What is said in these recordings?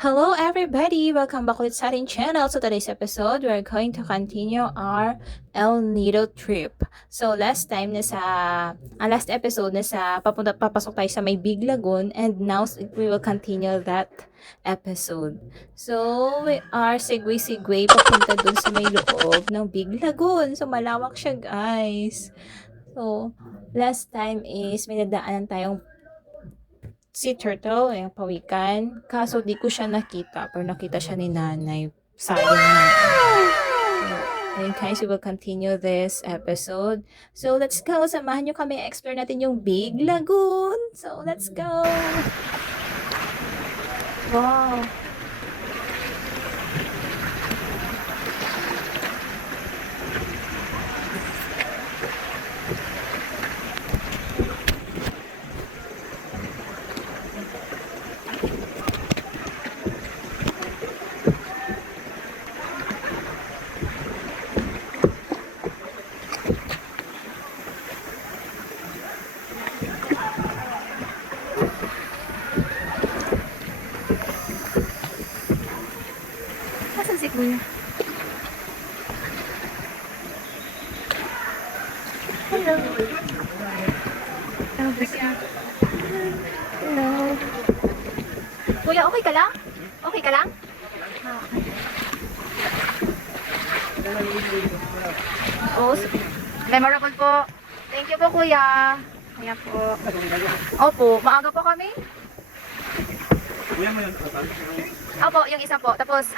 Hello everybody! Welcome back ulit sa ating channel. So today's episode, we're going to continue our El Nido trip. So last episode na sa papasok tayo sa may Big Lagoon, and now we will continue that episode. So we are segue papunta dun sa may loob ng Big Lagoon. So malawak siya, guys. So last time is may nadaanan tayong si Turtle, yung pawikan. Kaso di ko siya nakita, pero nakita siya ni nanay. Sayang na. So, ayun guys, we will continue this episode. So, let's go. Samahan nyo kami explore natin yung Big Lagoon. So, let's go. Wow. Nasaan si Kuya? Hello. Hello. Kuya, okay ka lang? Okay ka lang? Oh, memorable po. Thank you po, Kuya. Kaya po. Opo, maaga po kami. Kuya mo yun? Opo, yung isa po. Tapos,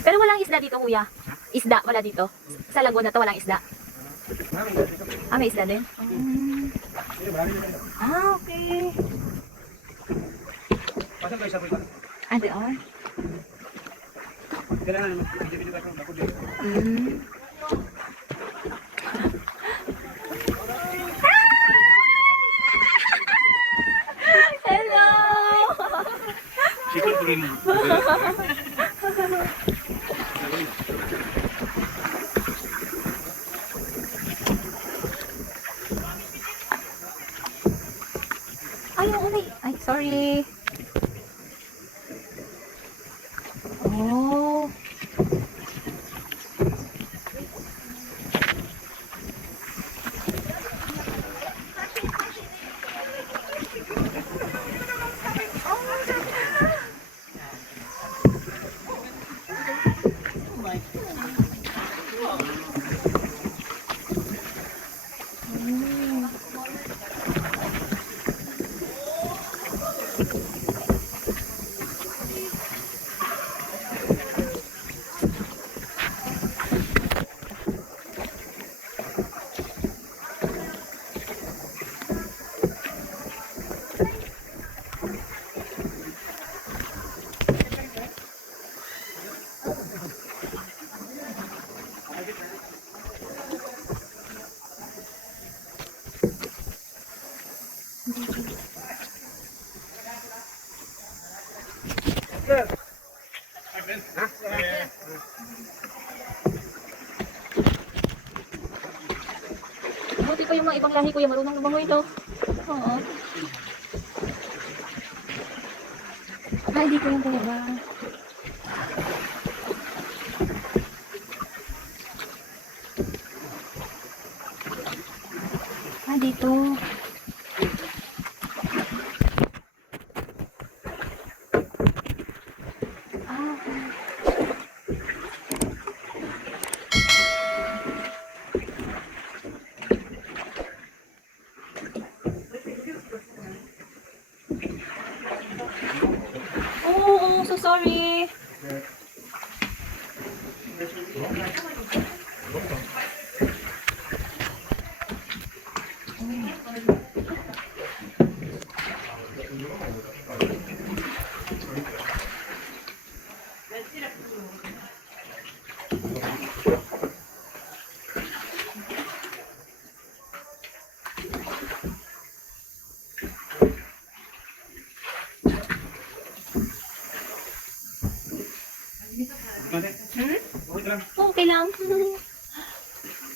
pero walang isda dito, Kuya. Isda, wala dito. Sa lagoon na to, walang isda. May isda din? Okay. Pasang kayo sa kuya. Doon? Kailangan naman, video-video ka ako din. Hello! Sikot ko rin. Ay, sorry. Oh. Buti pa yung mga ibang lahi, Kuya, marunong lumangoy ito. Oo. Ay, di ko yung talaga. Dito. Oh, so sorry. Okay lang.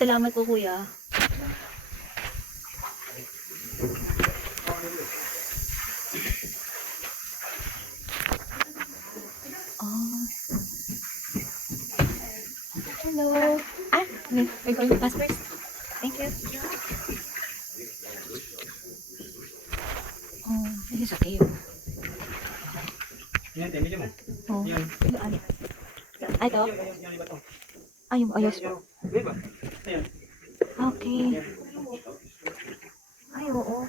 Salamat po, Kuya. We're going to pass first. Thank you. Oh, this is okay. Yan, medyo mo. Oh. Yan. Ay, ito? Yan, iba to. Ay, yung ayos po. Di ba? Ayan. Okay. Ay, oo.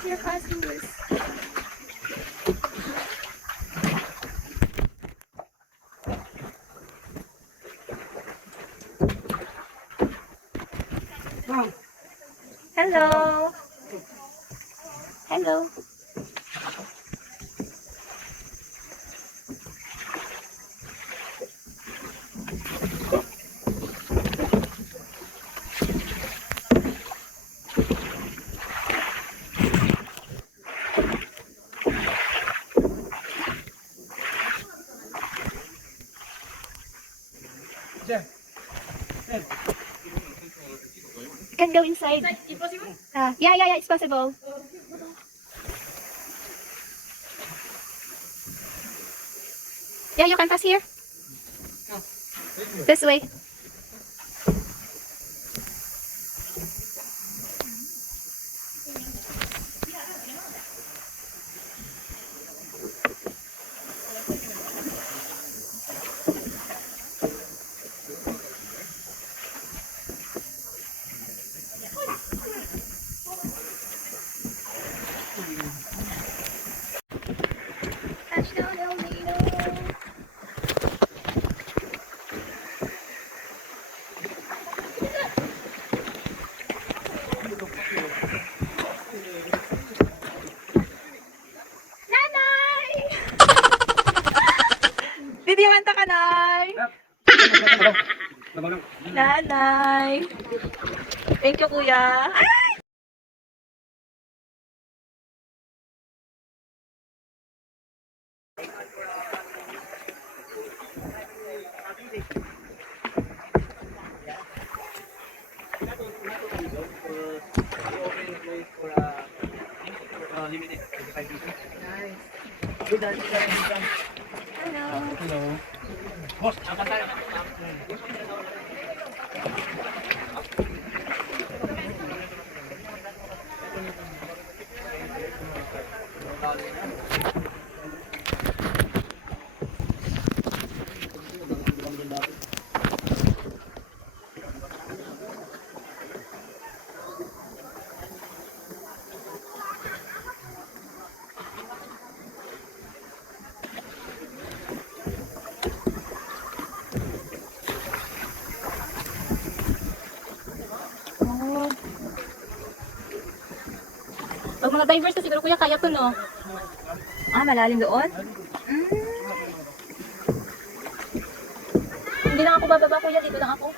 Your passengers. Hello. Hello. Diyan. Yan. Can go inside. It's possible? Yeah, it's possible. Yeah, you can pass here. This way. Touchdown, El Nino. Nanay! Bibiyawanta ka, Nay! Labaw lang. Nanay! Thank you, Kuya. Limited. 25 pieces. Hello. Hello. Boss, saan tayo? Oh. Pag mga divers na siguro, Kuya, kaya to, no? Ah, malalim doon? Mm. Hindi lang ako bababa, Kuya. Dito lang ako.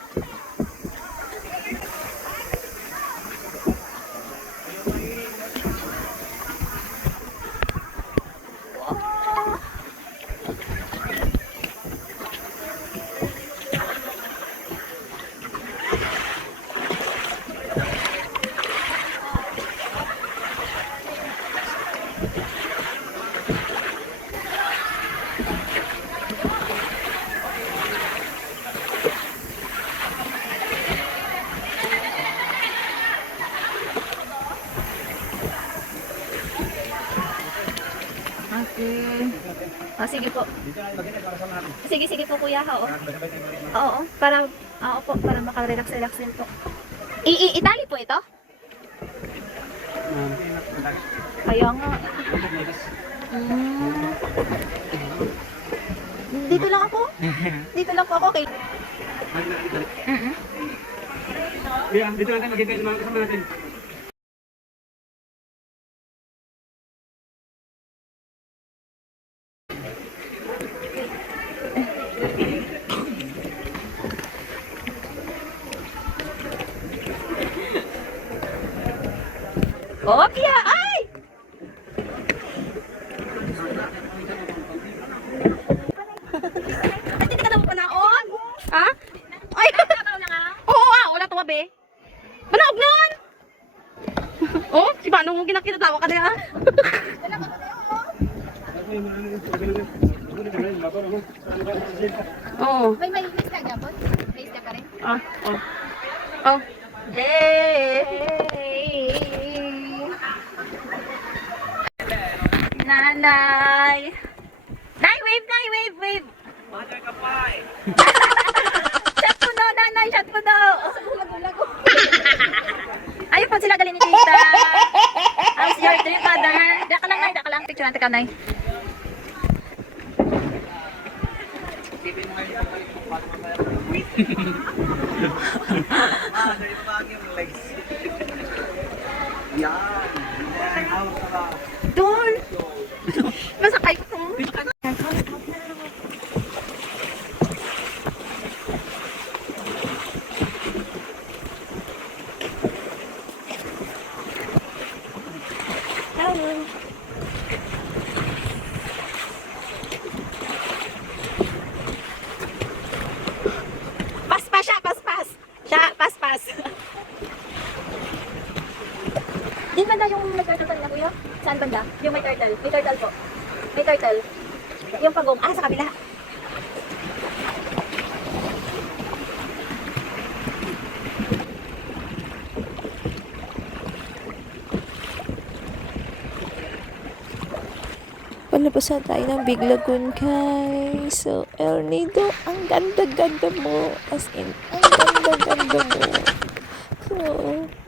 Wow. Okay. Ah, sige po. Dito na ilagay para sa natin. Sige po, Kuya. Oo. Sabay tayo balik na. Oo, para maka-relax din po. Itali po ito? Kaya nga. Mm. Dito lang ako. Dito lang po ako. Okay. Yeah, dito lang tayo magkikita sa mga kasama natin. Kopya! Ay! Ay, hindi ka na mo panaon. Ha? Ay, oo wala to be. Manaog nun! Oh, si Manong mo ginakita-tawa ka na. Oo. May isda gabon? May isda pa rin? Oh. Oh. Hey. Nanay. Nay, wave. Mother ka pa eh. Shot mo daw, nanay. Shot mo daw. Ayun po sila galing ni tita. How's your trip, mother? Daka lang, nay. Daka lang. Picture natin ka, nay. Mother, ito ba yung legs? Yan. Yan. Hawak ka ba? Doon. Masakay ko. Hello. Paspas siya, paspas. Siya, paspas. Din banda yung may turtle na kuya? Saan banda? Yung may turtle. May turtle po. May turtle. Yung pagong. Ah, sa kabila. Palabas na tayo ng Big Lagoon, guys. So, El Nido, ang ganda-ganda mo. As in, ang ganda-ganda mo. So,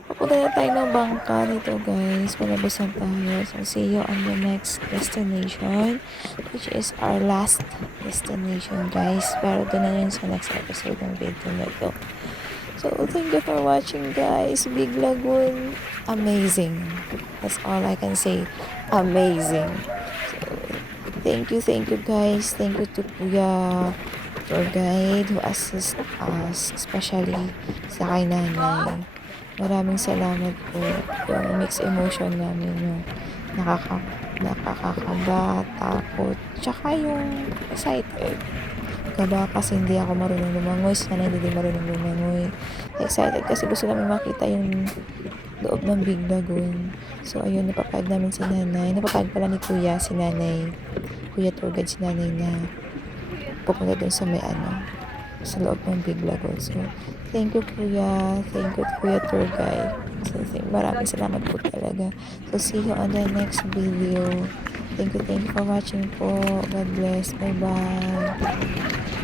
papunta na tayo ng bangka nito, guys. Palabas na tayo. So, see you on the next destination, which is our last destination, guys. Pero doon na yun sa next episode ng video na to. So, thank you for watching, guys. Big Lagoon, amazing. That's all I can say. Amazing. Thank you guys. Thank you to Kuya tour guide who assist us, especially sa kay nanay. Maraming salamat po. Yung mixed emotion namin, yung nakakakaba, takot, tsaka yung excited. Kaba kasi hindi ako marunong lumangoy, si nanay hindi marunong lumangoy. Excited kasi gusto namin makita yung loob ng Big Lagoon. So, ayun, napapag namin si nanay. Napapag pala ni Kuya, si nanay. Kuya tour guide si nanay na pupunta dun sa may sa loob ng Big Lagoon. So, thank you Kuya. Thank you Kuya tour guide. So, maraming salamat po talaga. So, see you on the next video. Thank you for watching po. God bless. Bye-bye.